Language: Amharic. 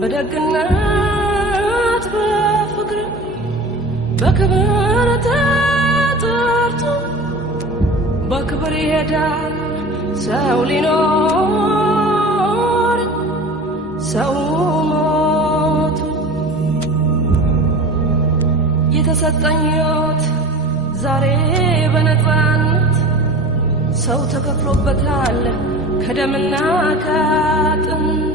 በደግነት በፍቅር በክብር ተጠርቶ በክብር ይሄዳል ሰው ሊኖር ሰው ሞቱ የተሰጠኝ ሕይወት ዛሬ በነፃነት ሰው ተከፍሎበታል ከደምና ከአጥንት